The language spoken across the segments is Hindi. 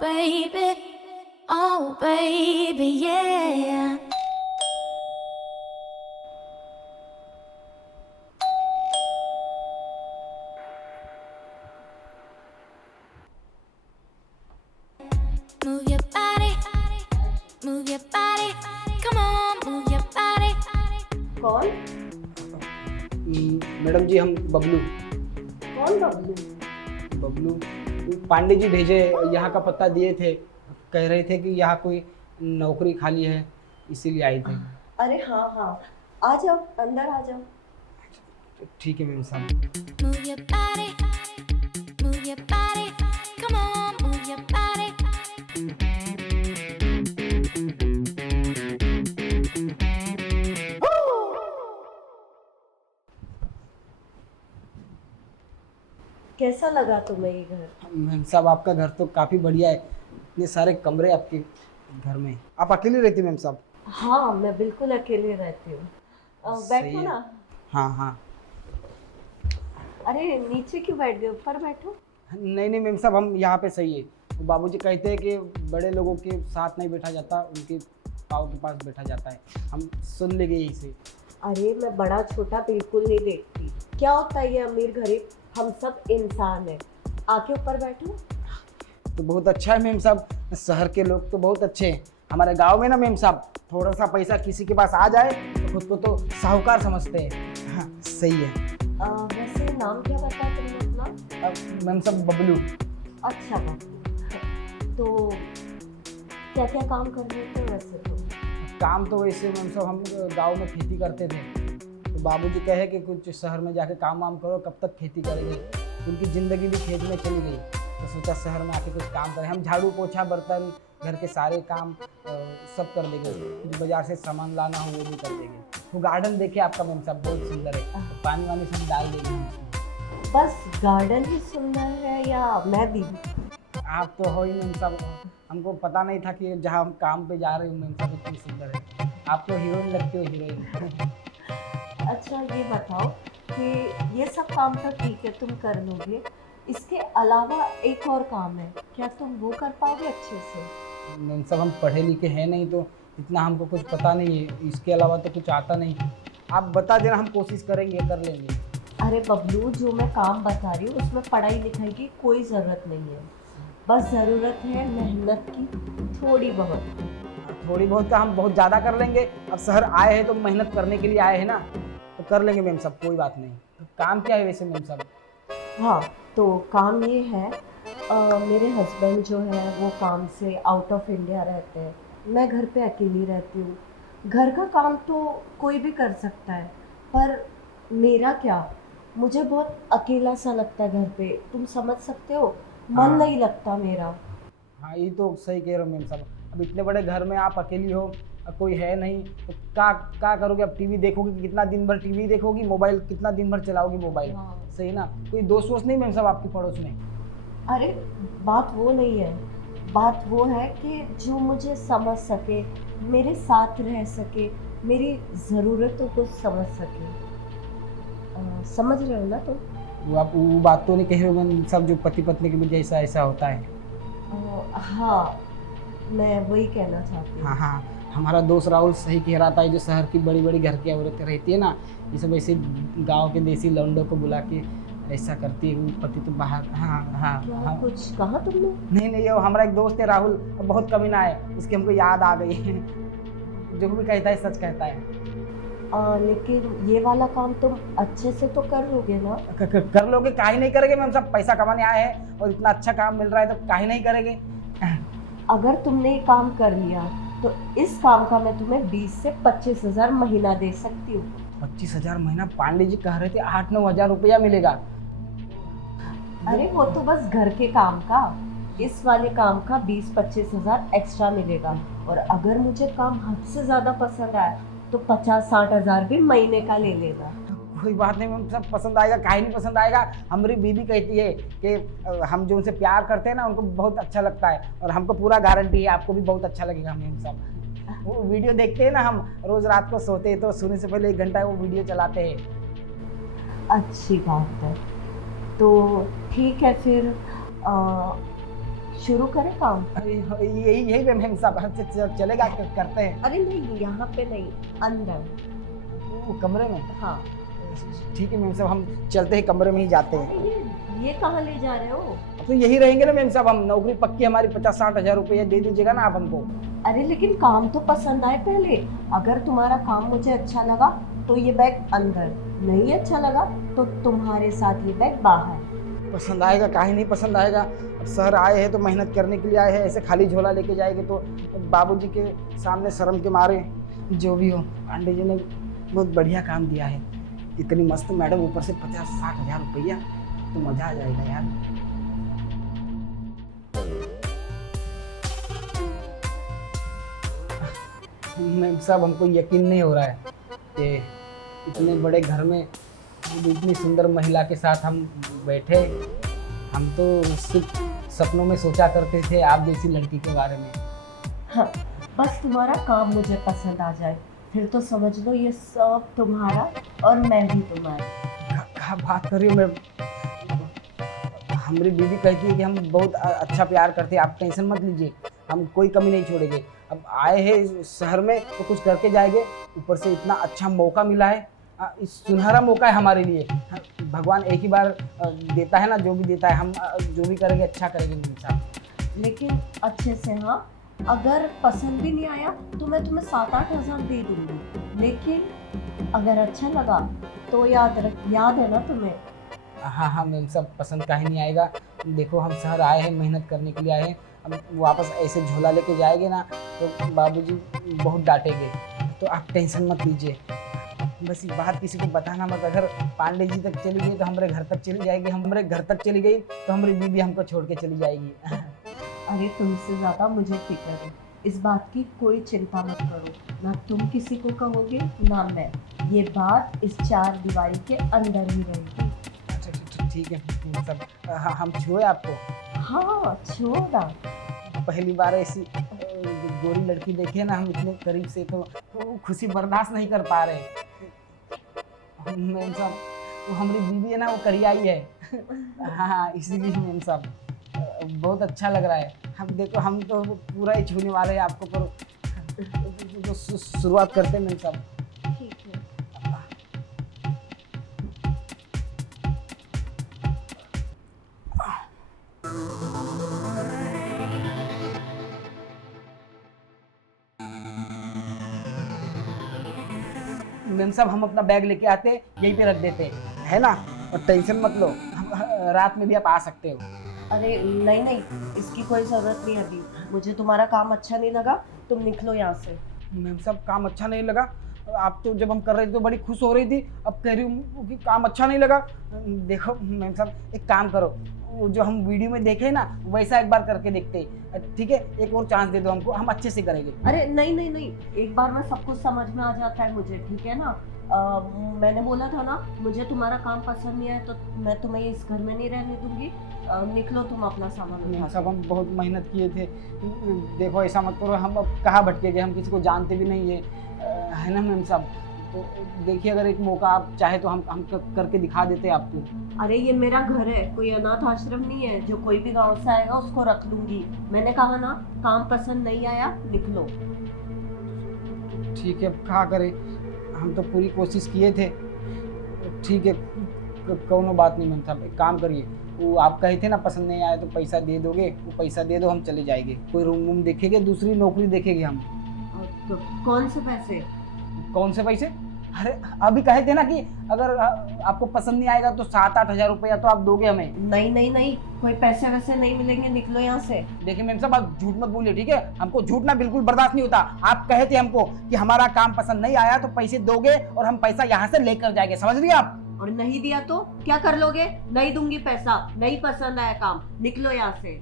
baby, oh baby, yeah. Move your body, move your body, come on, move your body. कौन? मैडम जी हम बबलू कौन बबलू? बबलू पांडे जी भेजे, यहाँ का पता दिए थे, कह रहे थे कि यहाँ कोई नौकरी खाली है इसीलिए आए थे। अरे हाँ हाँ, आ जाओ, अंदर आ जाओ। ठीक है मैम साहब। Move your body, move your body, come on, move your body. कैसा लगा तुम्हें ये घर? मैम साहब आपका घर तो काफ़ी बढ़िया है, इतने सारे कमरे आपके घर में। आप अकेले रहती मैम साहब? हाँ, मैं बिल्कुल अकेले रहती हूँ। सही बैठो है। ना। हाँ हाँ। अरे नीचे क्यों बैठ गए, ऊपर बैठो। नहीं नहीं मैम साहब हम यहाँ पे सही है। बाबूजी कहते हैं कि बड़े लोगों के साथ नहीं बैठा जाता, उनके पाँव के पास बैठा जाता है। हम सुन लेंगे यहीं से। अरे मैं बड़ा छोटा बिल्कुल नहीं देखती, क्या होता है ये अमीर गरीब, हम सब इंसान हैं। आके ऊपर बैठो। तो बहुत अच्छा है मैम साहब, शहर के लोग तो बहुत अच्छे हैं। हमारे गांव में ना मैम साहब थोड़ा सा पैसा किसी के पास आ जाए तो खुद को तो साहूकार समझते हैं। हाँ सही है। वैसे नाम क्या बताया तुमने अपना? अब मैम साहब बबलू। अच्छा बबलू, तो क्या क्या काम कर रहे थे वैसे तो? काम तो वैसे मैम साहब हम गांव में खेती करते थे, तो बाबूजी कहे कि कुछ शहर में जाके काम वाम करो, कब तक खेती करेंगे। उनकी ज़िंदगी भी खेत में चली गई, तो सोचा शहर में आके कुछ काम करें। हम झाड़ू पोछा बर्तन घर के सारे काम सब कर देंगे। कुछ बाजार से सामान लाना हो वो भी कर देंगे। वो गार्डन देखे आपका मैम साहब बहुत सुंदर है, पानी वानी सब डाल देंगे हम उसमें। बस गार्डन ही सुंदर है या मैं भी? आप तो हो ही मैम साहब, हमको पता नहीं था कि जहाँ हम काम पे जा रहे हो मैम साहब इतनी सुंदर है। आप तो हीरोइन लगते हो, हीरोइन। अच्छा ये बताओ कि ये सब काम तो ठीक है तुम कर लोगे, इसके अलावा एक और काम है, क्या तुम वो कर पाओगे अच्छे से? मैम साहब हम पढ़े लिखे हैं नहीं, तो इतना हमको कुछ पता नहीं है, इसके अलावा तो कुछ आता नहीं। आप बता देना, हम कोशिश करेंगे, कर लेंगे। अरे बबलू, जो मैं काम बता रही हूँ उसमें पढ़ाई लिखाई की कोई ज़रूरत नहीं है, बस ज़रूरत है मेहनत की थोड़ी बहुत। थोड़ी बहुत का हम बहुत ज़्यादा कर लेंगे। अब शहर आए हैं तो मेहनत करने के लिए आए हैं ना, तो कर लेंगे मैम साहब, कोई बात नहीं। तो काम क्या है वैसे मैम साहब? हाँ, तो काम ये है, मेरे हस्बैंड जो है वो काम से आउट ऑफ इंडिया रहते हैं, मैं घर पे अकेली रहती हूँ। घर का काम तो कोई भी कर सकता है, पर मेरा क्या, मुझे बहुत अकेला सा लगता है घर पे, तुम समझ सकते हो, मन हाँ। नहीं लगता मेरा। हाँ ये तो सही कह रहे हो मैम साहब। अब इतने बड़े घर में आप अकेली हो, अब कोई है नहीं, तो क्या करोगे? अब टीवी देखोगी कि कितना दिन भर टीवी देखोगी, मोबाइल कितना दिन भर चलाओगी मोबाइल। हाँ। सही ना? कोई दोस्त वोस्त नहीं मैम साहब आपकी पड़ोस में? अरे बात वो नहीं है, बात वो है कि जो मुझे समझ सके, मेरे साथ रह सके, मेरी ज़रूरतों को समझ सके। समझ रहे हो ना तुम? वो आप वो बात तो नहीं कह रहे हो मैम साहब, जो पति पत्नी के बीच ऐसा ऐसा होता है। हाँ, मैं वही कहना चाहती हूँ। हाँ हाँ, हमारा दोस्त राहुल सही कह रहा था, ये जो शहर की बड़ी बड़ी घर की औरतें रहती है ना, ये सब ऐसे गांव के देसी लौंडों को बुला के ऐसा करती है। वो पति तो बाहर। हाँ हाँ क्या हाँ। कुछ कहा तुमने? नहीं नहीं, ये हमारा एक दोस्त है राहुल, बहुत कमीना है, उसकी हमको याद आ गई। जो भी कहता है सच कहता है। लेकिन ये वाला काम तुम अच्छे से तो कर लोगे ना? कर लोगे, काहे नहीं करेंगे मैम साहब? पैसा कमाने आए हैं और इतना अच्छा काम मिल रहा है तो काहे नहीं करेंगे। अगर तुमने ये काम कर लिया तो इस काम का मैं तुम्हें 20 से 25,000 महीना दे सकती हूँ। 25,000 महीना? पांडे जी कह रहे थे 8-9 हज़ार रुपया मिलेगा। अरे वो तो बस घर के काम का, इस वाले काम का 20-25,000 एक्स्ट्रा मिलेगा। और अगर मुझे काम हद से ज़्यादा पसंद आया तो 50-60 हज़ार भी महीने का ले लेना। कोई बात नहीं मैम साहब, पसंद आएगा, काहे नहीं पसंद आएगा। हमारी बीवी कहती है कि हम जो उनसे प्यार करते हैं ना उनको बहुत अच्छा लगता है, और हमको पूरा गारंटी है आपको भी बहुत अच्छा लगेगा मैम साहब। वो वीडियो देखते हैं ना, हम रोज़ रात को सोते हैं तो सोने से पहले 1 घंटा वो वीडियो चलाते हैं। अच्छी बात है, तो ठीक है फिर शुरू करें काम? अरे यही यही मैम साहब, चलेगा, करते हैं। अरे नहीं, यहाँ पे नहीं, अंदर। वो कमरे में? हाँ। ठीक है मैम साहब, हम चलते हैं, कमरे में ही जाते हैं। अरे ये कहाँ ले जा रहे हो? तो यही रहेंगे ना मैम साहब, हम नौकरी पक्की, हमारी 50-60 हज़ार रुपये दे दीजिएगा ना आप हमको। अरे लेकिन काम तो पसंद आए पहले। अगर तुम्हारा काम मुझे अच्छा लगा तो ये बैग अंदर, नहीं अच्छा लगा तो तुम्हारे साथ ये बैग बाहर। पसंद आएगा, काहे नहीं पसंद आएगा। अब शहर आए हैं तो मेहनत करने के लिए आए हैं, ऐसे खाली झोला लेके जाएंगे तो बाबूजी के सामने शर्म के मारे। जो भी हो, पांडे जी ने बहुत बढ़िया काम दिया है। इतनी मस्त मैडम, ऊपर से 50-60 हज़ार रुपया, तो मज़ा आ जाएगा यार। मैम साहब, हमको यकीन नहीं हो रहा है कि इतने बड़े घर में इतनी सुंदर महिला के साथ हम बैठे। हम तो सिर्फ सपनों में सोचा करते थे आप जैसी लड़की के बारे में। हाँ, बस तुम्हारा काम मुझे पसंद आ जाए, फिर तो समझ लो ये सब तुम्हारा और मैं भी तुम्हारा। क्या बात कर रही हो मैम? हमारी बीवी कहती है कि हम बहुत अच्छा प्यार करते हैं, आप टेंशन मत लीजिए, हम कोई कमी नहीं छोड़ेंगे। अब आए हैं शहर में तो कुछ करके जाएंगे, ऊपर से इतना अच्छा मौका मिला है, इस सुनहरा मौका है हमारे लिए। भगवान एक ही बार देता है ना, जो भी देता है, हम जो भी करेंगे अच्छा करेंगे मेम साहब। लेकिन अच्छे से। हाँ, अगर पसंद भी नहीं आया तो मैं तुम्हें 7-8 हज़ार दे दूंगी, लेकिन अगर अच्छा लगा तो याद है ना तुम्हें? हाँ हाँ मैम साहब, पसंद काहे नहीं आएगा। देखो हम शहर आए हैं, मेहनत करने के लिए आए हैं, अब वापस ऐसे झोला लेके जाएंगे ना तो बाबूजी बहुत डांटेंगे, तो आप टेंशन मत लीजिए। बस ये बात किसी को बताना मत। अगर पांडे जी तक चली गई तो हमारे घर तक चली जाएगी, हमारे घर तक चली गई तो हमारी बीवी हमको छोड़ के चली जाएगी। अरे तुमसे ज़्यादा मुझे फिक्र है, इस बात की कोई चिंता मत करो। ना तुम किसी को कहोगे ना मैं, ये बात इस 4 दीवारी के अंदर ही रहेगी। अच्छा ठीक है मतलब हम छुए आपको? हाँ छो ना। पहली बार ऐसी गोरी लड़की देखी है ना हम इतने करीब से, तो खुशी बर्दाश्त नहीं कर पा रहे। मैम साहब, वो हमारी बीवी है ना, वो करियाई है। हाँ इसीलिए मैम साहब बहुत अच्छा लग रहा है। हम देखो, हम तो पूरा ही छूने वाले हैं आपको, पर तो शुरुआत करते हैं मैम साहब। ठीक है। मैम साहब, हम अपना बैग लेके आते, यहीं पे रख देते है ना, और टेंशन मत लो, रात में भी आप आ सकते हो। अरे नहीं नहीं, इसकी कोई ज़रूरत नहीं अभी। मुझे तुम्हारा काम अच्छा नहीं लगा, तुम निकलो यहाँ से। मैम साहब, काम अच्छा नहीं लगा? आप तो जब हम कर रहे थे तो बड़ी खुश हो रही थी, अब कह रही हूँ कि काम अच्छा नहीं लगा। देखो मैम साहब, एक काम करो, वो जो हम वीडियो में देखे ना वैसा एक बार करके देखते हैं, ठीक है? एक और चांस दे दो हमको, हम अच्छे से करेंगे। अरे नहीं नहीं नहीं, एक बार में सब कुछ समझ में आ जाता है मुझे, ठीक है ना? मैंने बोला था ना, मुझे तुम्हारा काम पसंद नहीं है तो मैं तुम्हें इस घर में नहीं रहने दूंगी। निकलो तुम अपना सामान उठा मैम साहब, हम बहुत मेहनत किए थे, देखो ऐसा मत करो, हम अब कहाँ भटकेंगे, हम किसी को जानते भी नहीं है ना मैम साहब? तो देखिए, अगर एक मौका आप चाहे तो हम करके दिखा देते आपको। अरे ये मेरा घर है, कोई अनाथ आश्रम नहीं है जो कोई भी गांव से आएगा उसको रख लूंगी। मैंने कहा ना, काम पसंद नहीं आया निकलो। ठीक है, अब क्या करें, हम तो पूरी कोशिश किए थे। ठीक है, कोनो बात नहीं मैम साहब, एक काम करिए, वो आप कहे थे ना पसंद नहीं आया तो पैसा दे दोगे, वो पैसा दे दो, हम चले जाएंगे, कोई रूम वूम देखेंगे, दूसरी नौकरी देखेंगे हम। तो कौन से पैसे? कौन से पैसे? अरे अभी कहे थे ना कि अगर आपको पसंद नहीं आएगा तो 7-8 हज़ार रुपया तो आप दोगे हमें। नहीं नहीं नहीं, कोई पैसे वैसे नहीं मिलेंगे, निकलो यहाँ से। देखिए मैम साहब, आप झूठ मत बोलिए, ठीक है? हमको झूठ ना बिल्कुल बर्दाश्त नहीं होता। आप कहे थे हमको कि हमारा काम पसंद नहीं आया तो पैसे दोगे और हम पैसा यहाँ से लेकर जाएंगे, समझ रही आप? और नहीं दिया तो क्या कर लोगे? नहीं दूंगी पैसा, नहीं पसंद आया काम, निकलो यहाँ से।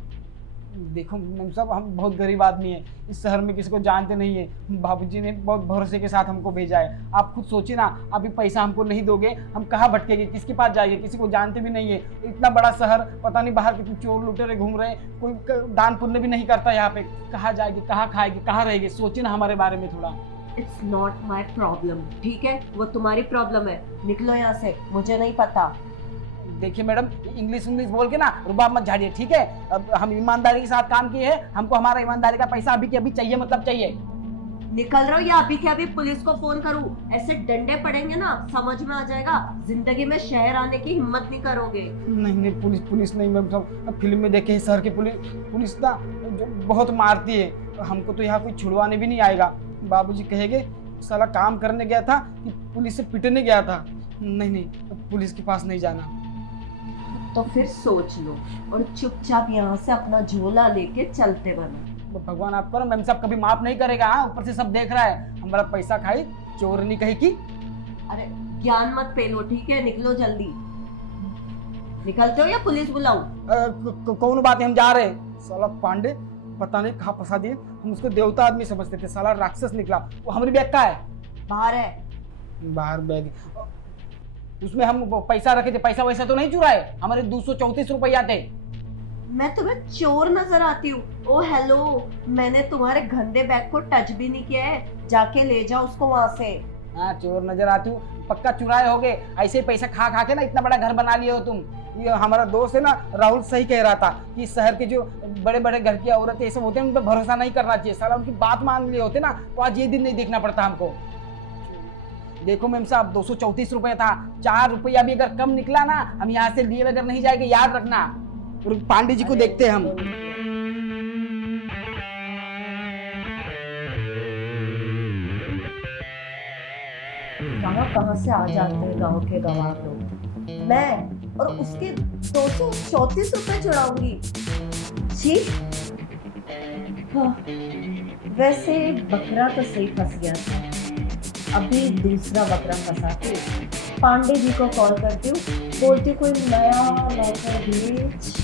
देखो मैम साहब, हम बहुत गरीब आदमी हैं, इस शहर में किसी को जानते नहीं है, बाबूजी ने बहुत भरोसे के साथ हमको भेजा है। आप खुद सोचिए ना, अभी पैसा हमको नहीं दोगे, हम कहाँ भटकेंगे, किसके पास जाएंगे? किसी को जानते भी नहीं है, इतना बड़ा शहर, पता नहीं बाहर कितने चोर लुटेरे घूम रहे हैं, कोई दान पुण्य भी नहीं करता यहाँ पे। कहाँ जाएगी, कहाँ खाएगी, कहाँ रहेगी? सोचिए ना हमारे बारे में थोड़ा। इट्स नॉट माई प्रॉब्लम, ठीक है? वो तुम्हारी प्रॉब्लम है, निकलो यहाँ से, मुझे नहीं पता। देखिए मैडम, इंग्लिश बोल के ना रुबाब मत झाड़िए, ठीक है? अब हम ईमानदारी के साथ काम किए हैं, हमको हमारा ईमानदारी का पैसा अभी के अभी चाहिए, मतलब चाहिए। निकल रहा हूँ या अभी के अभी पुलिस को फोन करूँ? ऐसे डंडे पड़ेंगे ना, समझ में आ जाएगा। जिंदगी में शहर आने की हिम्मत नहीं करोगे। नहीं, पुलिस नहीं मैम साहब, फिल्म में देखे हैं शहर की पुलिस ना जो बहुत मारती है, हमको तो यहाँ कोई छुड़वाने भी नहीं आएगा। बाबूजी कहेंगे साला काम करने गया था कि पुलिस से पिटने गया था। नहीं, पुलिस के पास नहीं जाना। तो फिर सोच लो और चुपचाप यहाँ से अपना झोला लेके चलते बनो। भगवान आपको ना मैम साहब कभी माफ नहीं करेगा। हाँ, ऊपर से सब देख रहा है, हमारा पैसा खाई चोर नहीं कही की। अरे ज्ञान मत पेलो, ठीक है? निकलो जल्दी। निकलते हो या पुलिस बुलाऊं? कौन बात है, हम जा रहे हैं। साला पांडे पता नहीं कहाँ फंसा दिए, हम उसको देवता आदमी समझते थे, साला राक्षस निकला। वो हमारी बैग का है, बाहर है। बाहर बैग, उसमें हम पैसा रखे थे। पैसा वैसा तो नहीं चुराए, हमारे 234 रुपया थे। मैं तुम्हें चोर नजर आती हूँ? ओ हेलो, मैंने तुम्हारे गंदे बैग को टच भी नहीं किया है। जाके ले जाओ उसको वहां से। हाँ, चोर नजर आती हूँ, पक्का चुराए होगे। ऐसे ही पैसा खा खा के ना इतना बड़ा घर बना लिए हो तुम। ये हमारा दोस्त है ना राहुल, सही कह रहा था कि इस शहर के जो बड़े बड़े घर की औरतें ये सब होते हैं, उन पर भरोसा नहीं करना चाहिए। साला उनकी बात मान लिए होते ना तो आज ये दिन नहीं देखना पड़ता हमको। देखो मैम साहब, 234 रुपया था, 4 रुपया भी अगर कम निकला ना, हम यहाँ से लिए अगर नहीं जाएंगे, याद रखना। और पांडे जी को देखते हैं हम। कहाँ से आ जाते हैं गांव के गवाह लोग। मैं और उसके 234 रुपए चुराऊंगी? जी हाँ, वैसे बकरा तो सही फंस गया था, अभी दूसरा बकरा फंसा के पांडे जी को कॉल करती हूँ, बोलती हूँ कोई नया नौकर भेज।